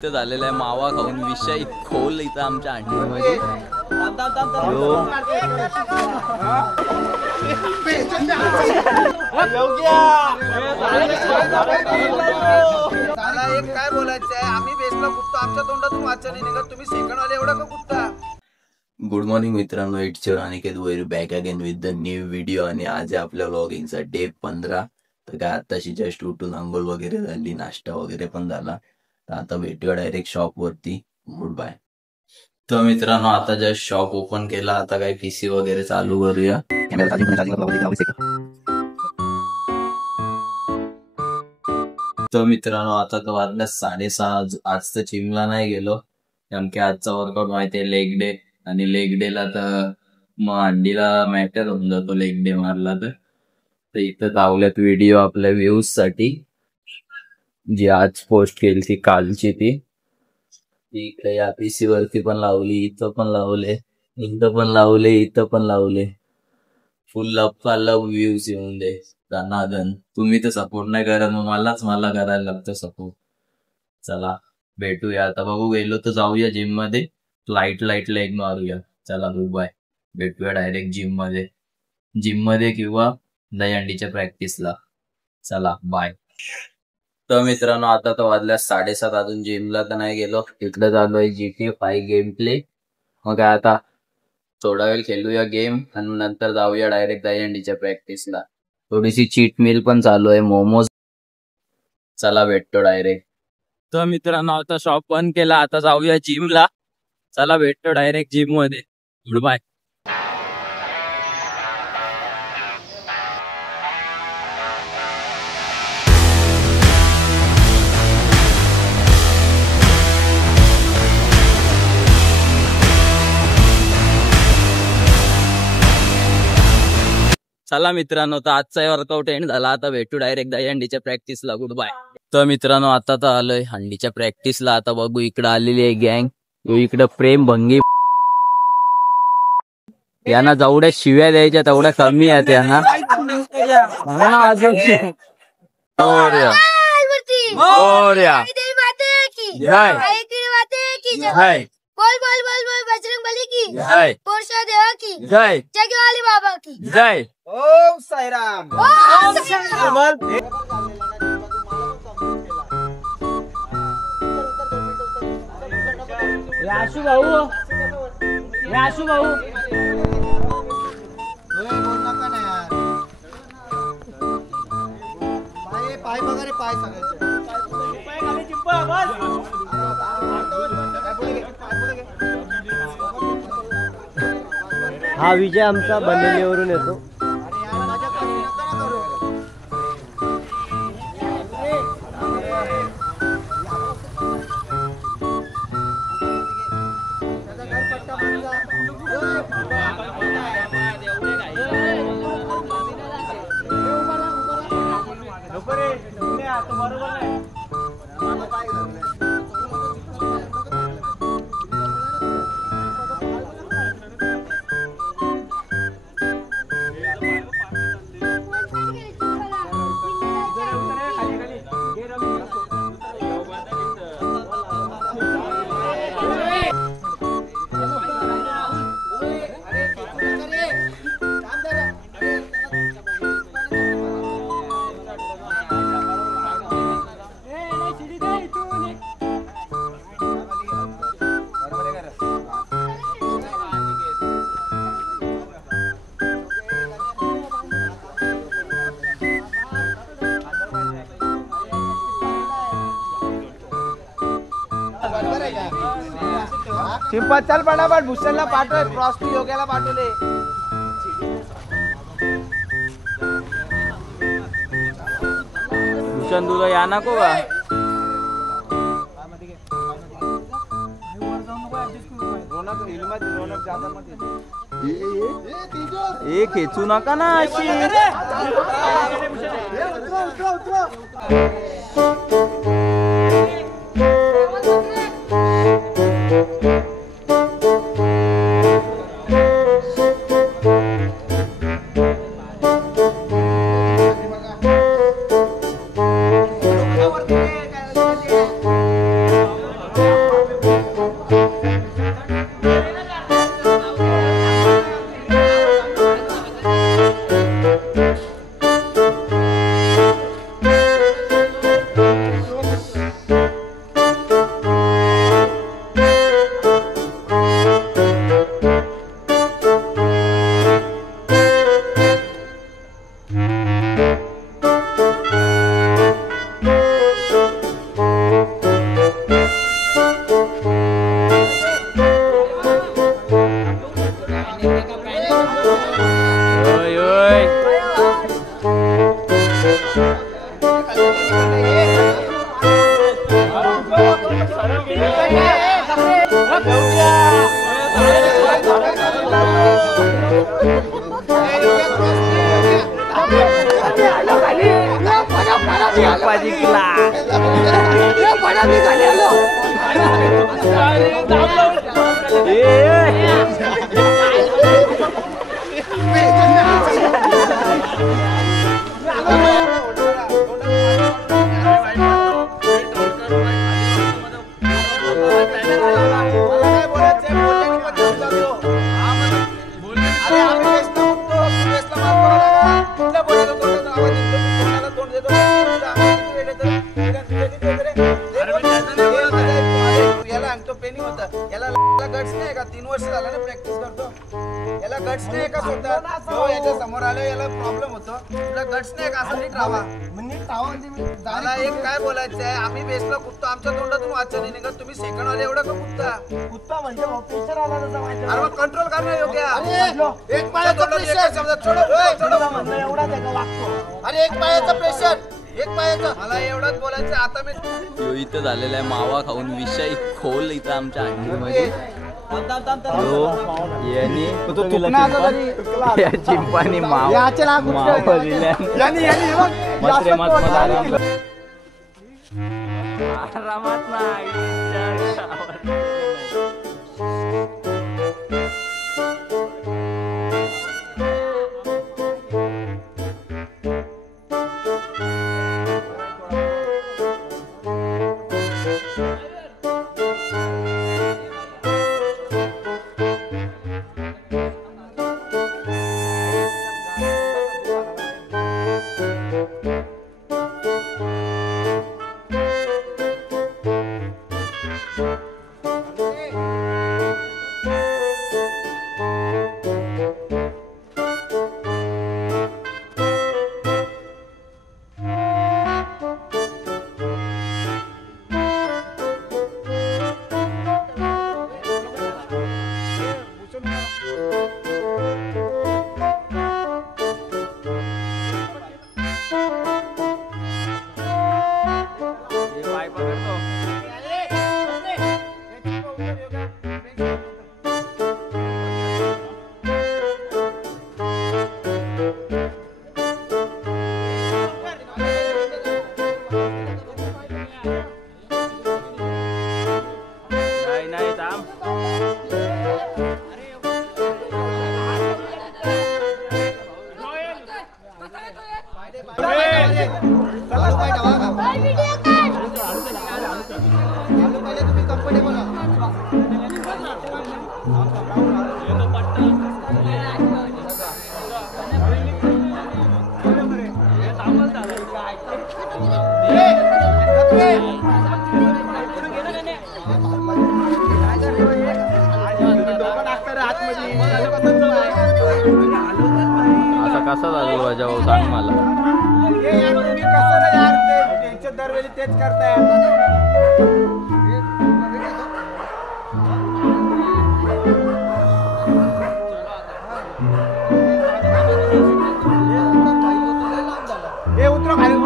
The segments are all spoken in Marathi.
इथं झालेला आहे मावा खाऊन विषय खोल इथं आमच्या अंडीमध्ये। काय बोलायचं आहे, आम्ही बेसला कुठतो, आमच्या तोंडातून वाचा नाही निघत, तुम्ही सेकंड वाले एवढा का कुठता। गुड मॉर्निंग मित्रांनो, it's your Aniket Vairu back again with the new video. आणि आज आहे आपल्या व्लॉगिंगचा डे 15। तर काय आताशी जस्ट उठून आंघोळ वगैरे झाली, नाश्ता वगैरे पण झाला। तर आता भेटूया डायरेक्ट शॉप वरती। Good bye. तर मित्रांनो आता जस्ट शॉप ओपन केला, आता काय पीसी वगैरे चालू करूया। तर मित्रांनो आता तर वाजल्या 6:30। आज तर जिमला नाही गेलो, कारण की आजचा वर्कआउट माहितीये लेग डे, आणि लेग डे ला तर मग हंडीला मॅटर होऊन जातो लेग डे मारला तर इथं लावल्यात व्हिडिओ आपल्या व्ह्यूज साठी, जी आज पोस्ट केली ती कालची ती इकडे या पीसी वरती पण लावली, इथं पण लावले, इथं पण लावले, इथं पण लावले। फुल लव व्ह्यूज येऊन दे धनाधन। तुम्ही तर सपोर्ट नाही करत, मग मला करायला लागतं सपोर्ट। चला भेटूया, आता बघू गेलो तर जाऊया जिम मध्ये, लाईट लेग मारूया। चला गुड बाय, भेटूया डायरेक्ट जिम मध्ये किंवा दहीहंडीच्या प्रॅक्टिसला। चला बाय। तर मित्रांनो आता तर वाजल्या 7:30, अजून जिमला तर नाही गेलो। इकडे चालू GTA 5 गेम प्ले। मग काय आता थोडा वेळ खेळूया गेम आणि नंतर जाऊया डायरेक्ट दहीहंडीच्या प्रॅक्टिसला। थोडीशी चीट मील पण चालू आहे, मोमोज। चला भेटतो डायरेक्ट। तर मित्रांनो आता शॉप बंद केला, आता जाऊया जिमला। चला भेटतो डायरेक्ट जिम मध्ये। Good bye. चला मित्रांनो तर आजचा वर्कआउट एंड झाला, आता भेटू डायरेक्ट दहीहंडीच्या प्रॅक्टिसला। Good bye. तर मित्रांनो आता तर आलोय हंडीच्या प्रॅक्टिसला, आता बघू इकडे आलेली आहे गँग। इकडे प्रेम भंगी, यांना जेवढ्या शिव्या द्यायच्या तेवढ्या कमी आहेत यांना। बोल बोल बोल बोल बजरंग बली की जय, पोरशा देवा की जय, जगवाली बाबा की जय, ओम साईराम, ओम साईराम। आशु भाऊ, आशु भाऊ बोल नका ना यार, पाय बघा रे, पाय सगळ्यांचे पाय खाली चिप्पा बस। हा विजय आमचा बनेलीवरून येतो। चिंपा चल पटापट, भूषणला पाठव, क्रॉस टू योग्याला पाठवले। भूषण तुला या नको का? ए खेचू नका ना अशी। गट्स नाही का 3 वर्ष झालं ना प्रॅक्टिस करतो याला गट्स नाही का स्वतः तो याच्या समोर आलो याला प्रॉब्लेम होतो तुला गट्स नाही का असं नीट राहा मला एक काय बोलायचं आहे आम्ही बेसला कुठतो आमच्या तोंडातून वाचा नाही निघत तुम्ही सेकंड वाले एवढं का कुत्ता म्हणजे प्रेशर आला अरे मग कंट्रोल करणं योग्य एक पायाचा प्रेशर समजा चढ एवढा त्याचा लागतो अरे एक पायाचा प्रेशर एक पायाचा मला एवढंच बोलायचं आता मी इथं झालेला आहे मावा खाऊन विषय खोल इथं आमच्या अंडीमध्ये चिंपानी मावा दिल्या आरामात नाही आता कसा झालं माझ्या भाऊ सांग मला दरवेळी तेच करताय उतरा खाली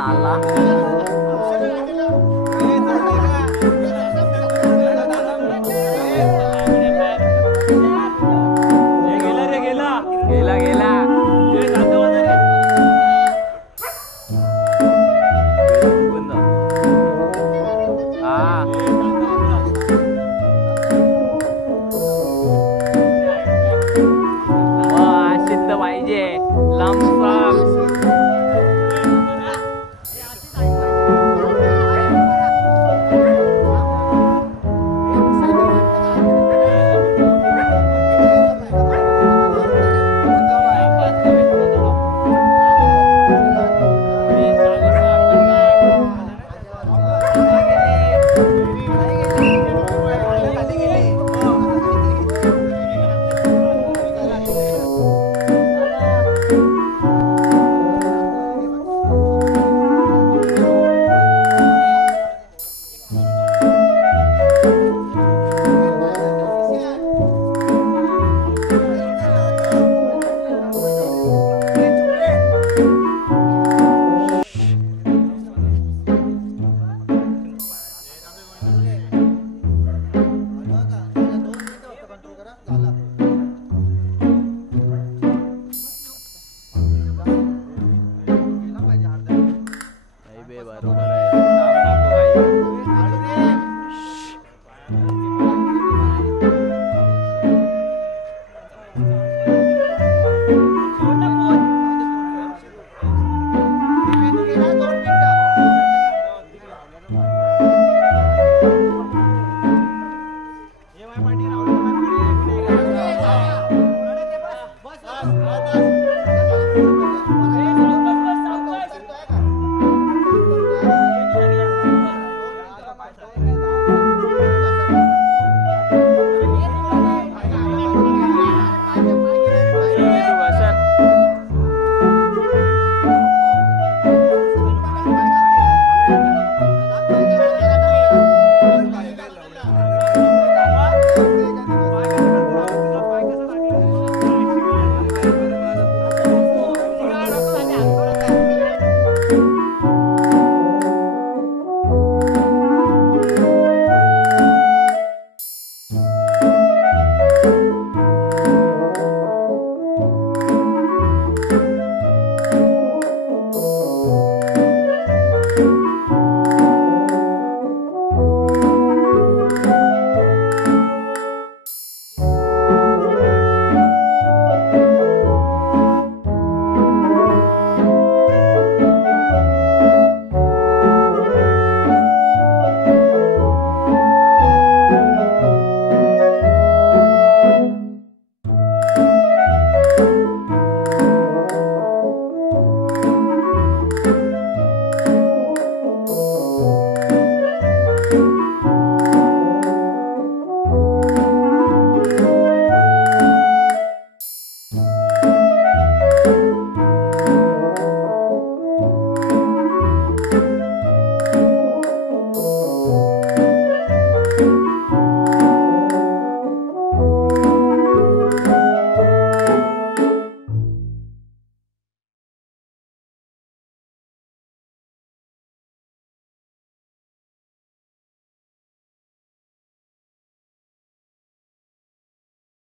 साला गेला गेला सिद्ध पाहिजे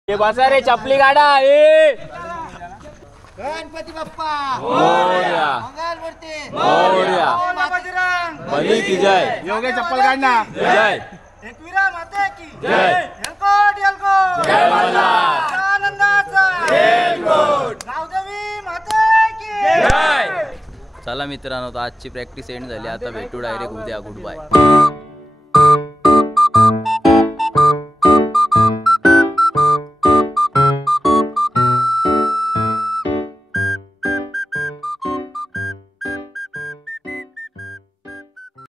ये बसा रे चपली गाडा गणपती बाप्पा मोरया मंगल मूर्ती मोरया बजरंग बली की जय योगे चप्पल काढना जय एकविरा माते की जय एलकोट एलकोट जय मल्हार आनंदाचा एलकोट गावदेवी माते की जय चला मित्रांनो, आजची प्रॅक्टिस एंड झाली. आता भेटू डायरेक्ट उद्या. Good bye.